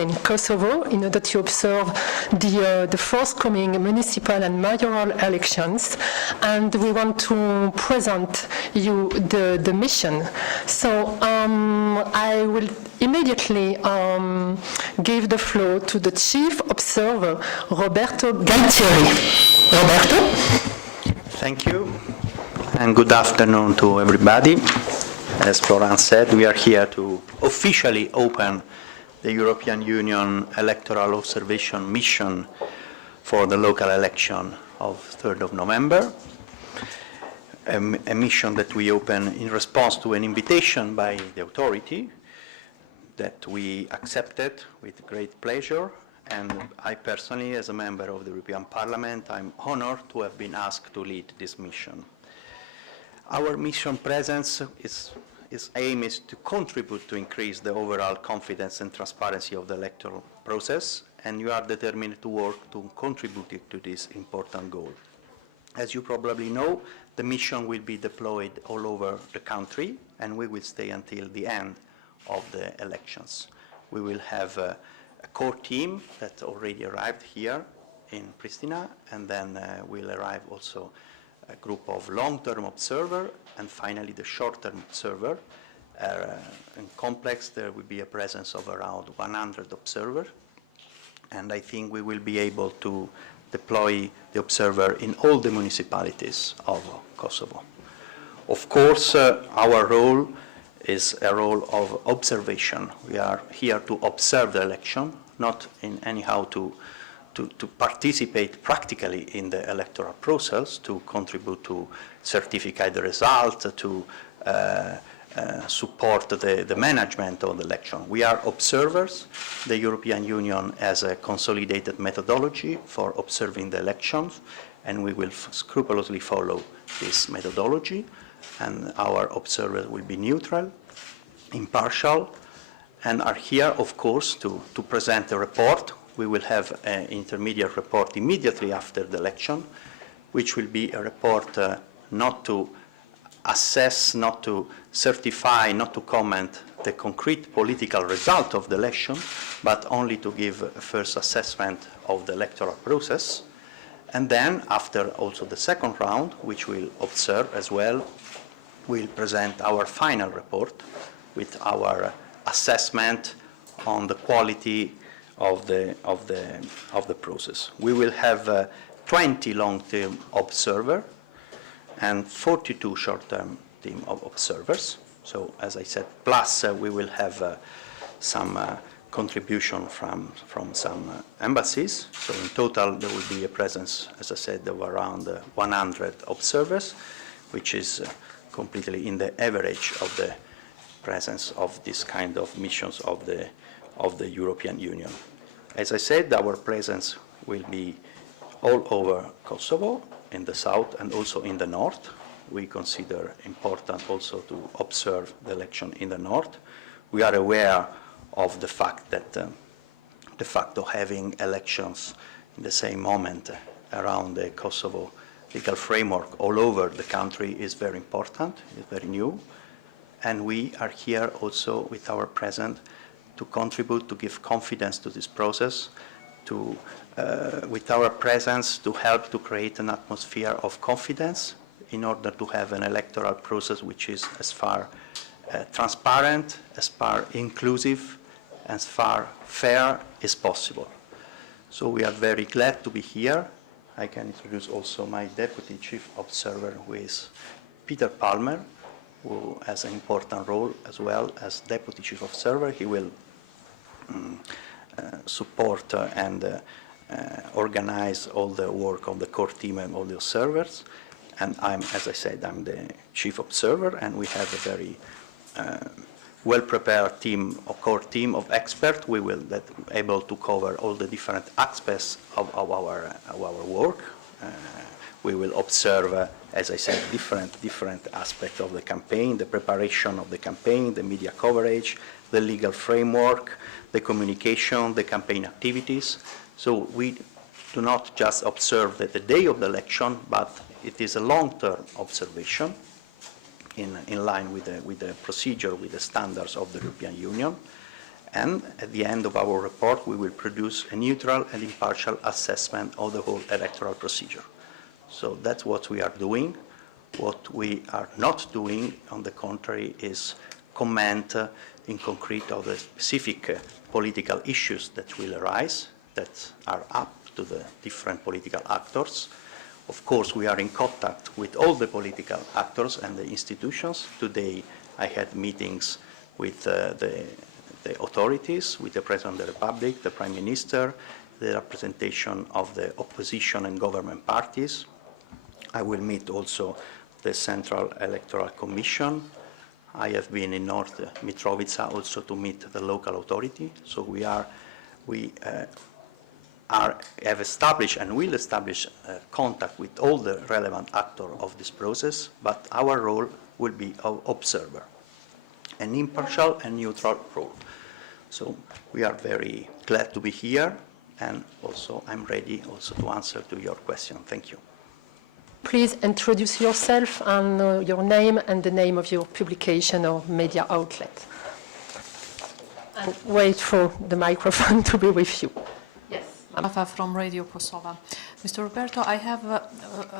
In Kosovo, in order to observe the forthcoming municipal and mayoral elections, and we want to present you the mission. So I will immediately give the floor to the chief observer, Roberto Gualtieri. Roberto? Thank you, and good afternoon to everybody. As Florence said, we are here to officially open the European Union Electoral Observation Mission for the local election of 3rd of November, a mission that we open in response to an invitation by the authority that we accepted with great pleasure, and I personally, as a member of the European Parliament, I'm honored to have been asked to lead this mission. Our mission presence its aim is to contribute to increase the overall confidence and transparency of the electoral process, and you are determined to work to contribute to this important goal. As you probably know, the mission will be deployed all over the country, and we will stay until the end of the elections. We will have a core team that already arrived here in Pristina, and then will arrive also a group of long-term observers, and finally the short-term observer. In complex, there will be a presence of around 100 observers, and I think we will be able to deploy the observer in all the municipalities of Kosovo. Of course, our role is a role of observation. We are here to observe the election, not in anyhow to participate practically in the electoral process, to contribute to certify the result, to support the management of the election. We are observers. The European Union has a consolidated methodology for observing the elections, and we will scrupulously follow this methodology, and our observers will be neutral, impartial, and are here, of course, to present a report. We will have an intermediate report immediately after the election, which will be a report not to assess, not to certify, not to comment the concrete political result of the election, but only to give a first assessment of the electoral process. And then, after also the second round, which we'll observe as well, we'll present our final report with our assessment on the quality of the process. We will have 20 long-term observers and 42 short-term team of observers. So, as I said, plus we will have some contribution from some embassies. So, in total, there will be a presence, as I said, of around 100 observers, which is completely in the average of the presence of this kind of missions of the European Union. As I said, our presence will be all over Kosovo, in the south and also in the north. We consider important also to observe the election in the north. We are aware of the fact that the fact of having elections in the same moment around the Kosovo legal framework all over the country is very important, is very new. And we are here also with our presence to contribute, to give confidence to this process, to, with our presence, to help to create an atmosphere of confidence in order to have an electoral process which is as far transparent, as far inclusive, as far fair as possible. So we are very glad to be here. I can introduce also my deputy chief observer, who is Peter Palmer, who has an important role as well as deputy chief observer. He will support and organize all the work of the core team and all the observers. And I'm, as I said, I'm the chief observer, and we have a very well-prepared team, a core team of experts. We will be able to cover all the different aspects of our work. We will observe, as I said, different aspects of the campaign, the preparation of the campaign, the media coverage, the legal framework, the communication, the campaign activities. So we do not just observe the day of the election, but it is a long-term observation in line with the procedure, with the standards of the European Union. And at the end of our report, we will produce a neutral and impartial assessment of the whole electoral procedure. So that's what we are doing. What we are not doing, on the contrary, is comment in concrete of the specific political issues that will arise, that are up to the different political actors. Of course, we are in contact with all the political actors and the institutions. Today, I had meetings with the authorities, with the President of the Republic, the Prime Minister, the representation of the opposition and government parties. I will meet also the Central Electoral Commission. I have been in North Mitrovica also to meet the local authority. So we have established and will establish contact with all the relevant actors of this process, but our role will be of observer, an impartial and neutral role. So we are very glad to be here, and also I'm ready also to answer to your question. Thank you. Please introduce yourself and your name and the name of your publication or media outlet. And wait for the microphone to be with you. Yes. Rafa from Radio Kosovo. Mr. Roberto, I have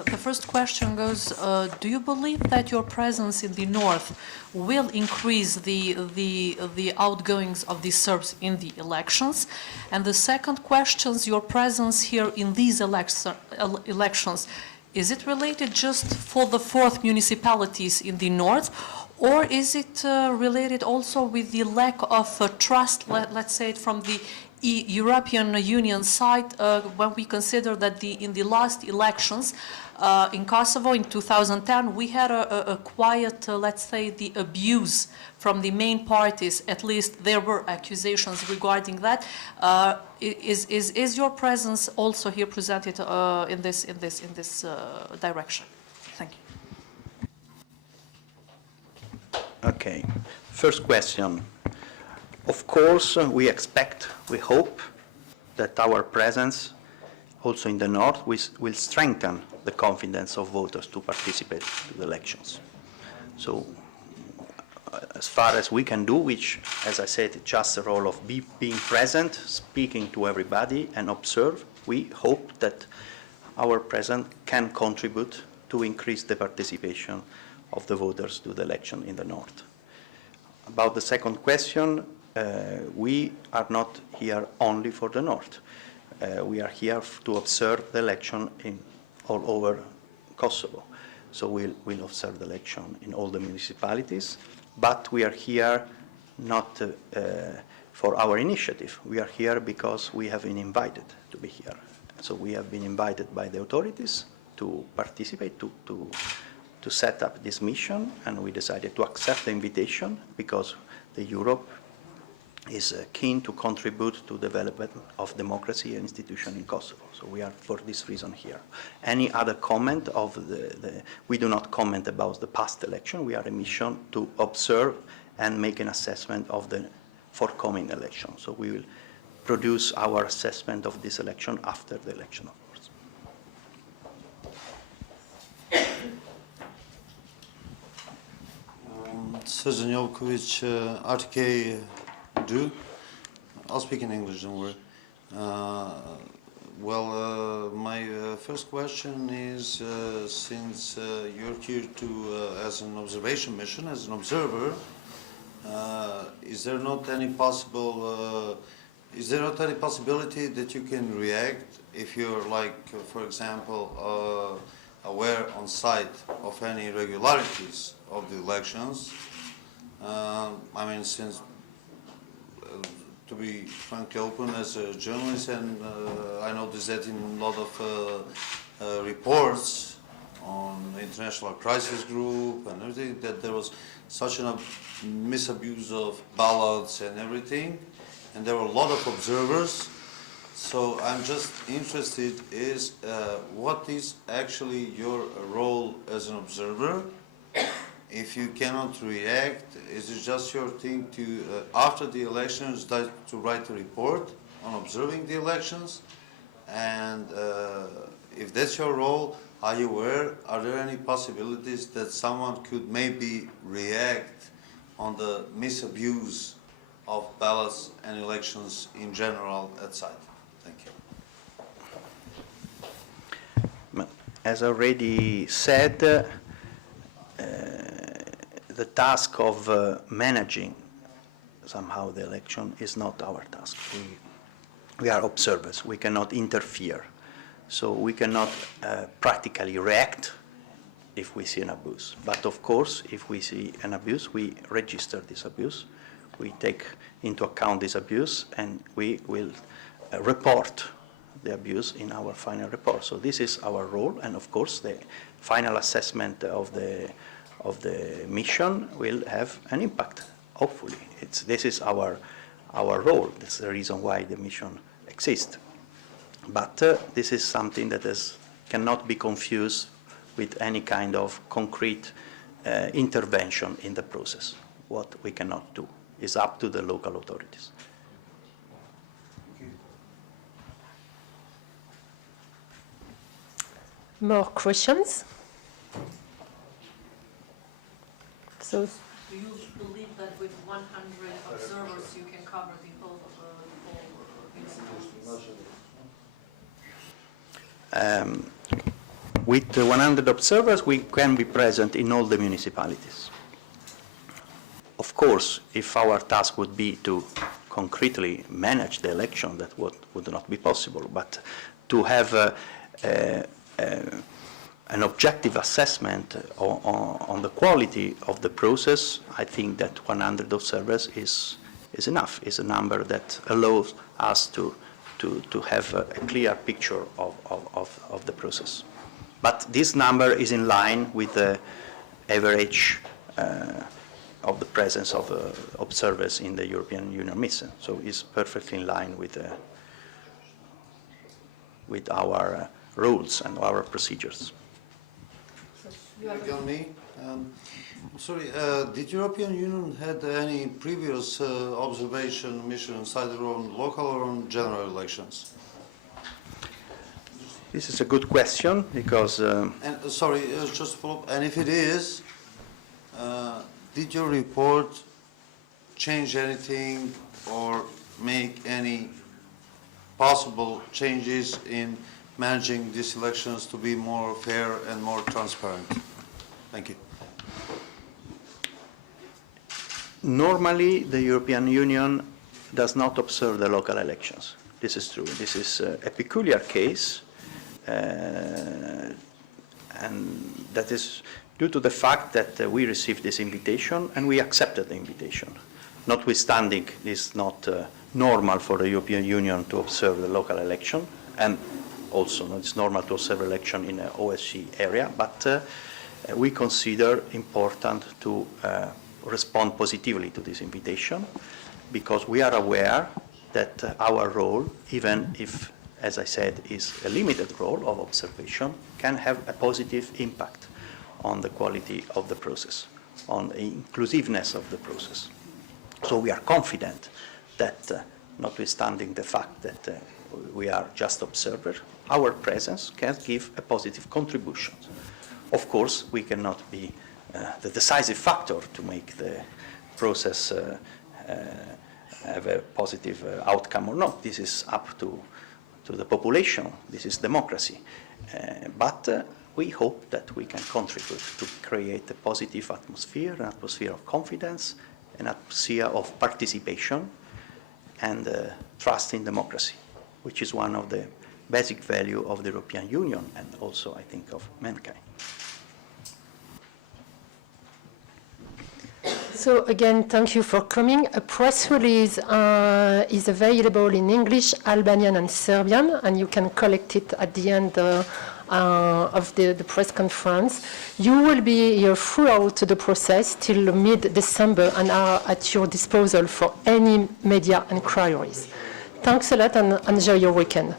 the first question goes, do you believe that your presence in the north will increase the outgoings of the Serbs in the elections? And the second question, your presence here in these elections, is it related just for the 4 municipalities in the north, or is it related also with the lack of trust, let's say, from the European Union side, when we consider that in the last elections in Kosovo in 2010, we had a quiet, let's say, the abuse from the main parties. At least there were accusations regarding that. Is your presence also here presented in this direction? Thank you. Okay. First question. Of course, we expect, we hope that our presence also in the north will strengthen the confidence of voters to participate in the elections. So as far as we can do, which, as I said, is just the role of being present, speaking to everybody and observe, we hope that our presence can contribute to increase the participation of the voters to the election in the north. About the second question, we are not here only for the north. We are here to observe the election all over Kosovo. So we'll observe the election in all the municipalities, but we are here not for our initiative. We are here because we have been invited to be here. So we have been invited by the authorities to participate, to set up this mission, and we decided to accept the invitation because the Europe is keen to contribute to the development of democracy and institution in Kosovo. So we are for this reason here. Any other comment of we do not comment about the past election. We are a mission to observe and make an assessment of the forthcoming election. So we will produce our assessment of this election after the election, of course. Srđan Jovković, RTK do. I'll speak in English, don't worry. My first question is, since you're here as an observation mission, as an observer, is there not any possibility that you can react if you're, like, for example, aware on site of any irregularities of the elections? I mean, since to be frankly open as a journalist, and I noticed that in a lot of reports on the International Crisis Group and everything, that there was such a misabuse of ballots and everything, and there were a lot of observers. So I'm just interested is what is actually your role as an observer? If you cannot react, is it just your thing to, after the elections, to write a report on observing the elections? And if that's your role, are you aware, are there any possibilities that someone could maybe react on the misabuse of ballots and elections in general at site? Thank you. As already said, the task of managing somehow the election is not our task. We are observers. We cannot interfere. So we cannot practically react if we see an abuse. But of course, if we see an abuse, we register this abuse. We take into account this abuse, and we will report the abuse in our final report. So this is our role, and of course, the final assessment of the mission will have an impact. Hopefully, this is our role. That's the reason why the mission exists. But this is something that cannot be confused with any kind of concrete intervention in the process. What we cannot do is up to the local authorities. More questions? So, Do you believe that with 100 observers you can cover the whole municipalities? With the 100 observers, we can be present in all the municipalities. Of course, if our task would be to concretely manage the election, that would not be possible. But to have an objective assessment on the quality of the process, I think that 100 observers is enough, is a number that allows us to have a clear picture of the process. But this number is in line with the average of the presence of observers in the European Union mission. So it's perfectly in line with our rules and our procedures. Tell me, I'm sorry, did European Union had any previous observation missions either on local or on general elections? This is a good question because... And sorry, just to follow up, and if it is, did your report change anything or make any possible changes in managing these elections to be more fair and more transparent? Thank you. Normally, the European Union does not observe the local elections. This is true. This is a peculiar case, and that is due to the fact that we received this invitation and we accepted the invitation. Notwithstanding, it's not normal for the European Union to observe the local election, and also it's normal to observe election in an OSCE area, but we consider important to respond positively to this invitation because we are aware that our role, even if, as I said, is a limited role of observation, can have a positive impact on the quality of the process, on the inclusiveness of the process. So we are confident that, notwithstanding the fact that we are just observers, our presence can give a positive contribution. Of course, we cannot be the decisive factor to make the process have a positive outcome or not. This is up to the population. This is democracy. But we hope that we can contribute to create a positive atmosphere, an atmosphere of confidence, an atmosphere of participation and trust in democracy, which is one of the basic values of the European Union and also, I think, of mankind. So again, thank you for coming. A press release is available in English, Albanian, and Serbian, and you can collect it at the end of the press conference. You will be here throughout the process till mid-December and are at your disposal for any media inquiries. Thanks a lot and enjoy your weekend.